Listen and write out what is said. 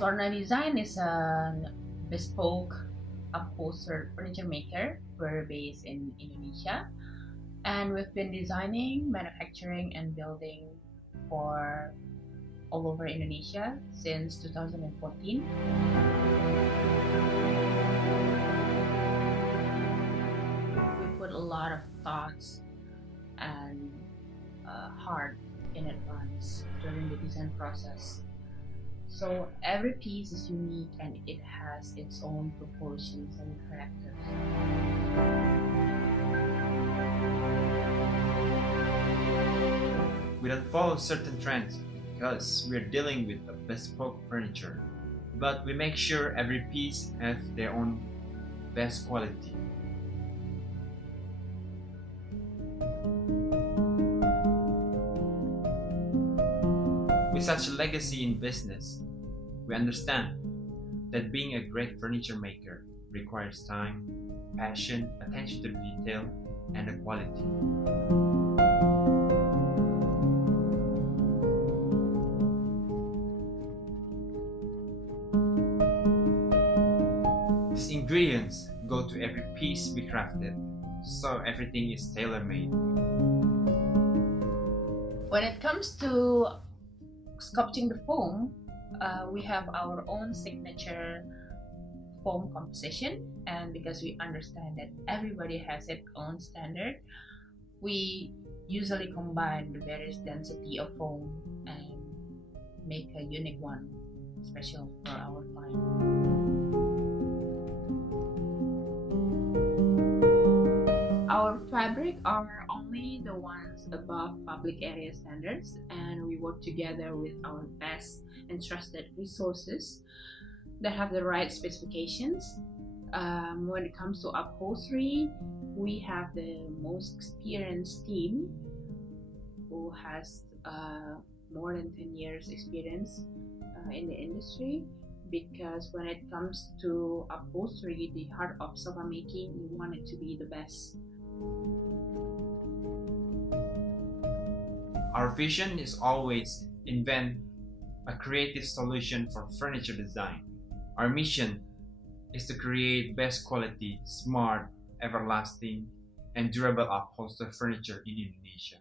Svarna Design is a bespoke upholstered furniture maker. We're based in Indonesia, and we've been designing, manufacturing, and building for all over Indonesia since 2014. We put a lot of thoughts and heart in advance during the design process. So every piece is unique and it has its own proportions and characters. We don't follow certain trends because we're dealing with a bespoke furniture, but we make sure every piece has their own best quality. With such a legacy in business, we understand that being a great furniture maker requires time, passion, attention to detail, and the quality. These ingredients go to every piece we crafted, so everything is tailor-made. When it comes to sculpting the foam, we have our own signature foam composition, and because we understand that everybody has its own standard, we usually combine the various density of foam and make a unique one special for our client. Our fabric are only the ones above public area standards, and we work together with our best and trusted resources that have the right specifications. When it comes to upholstery, we have the most experienced team who has more than 10 years experience in the industry, because when it comes to upholstery, the heart of sofa making, we want it to be the best. Our vision is always invent a creative solution for furniture design. Our mission is to create best quality, smart, everlasting, and durable upholstered furniture in Indonesia.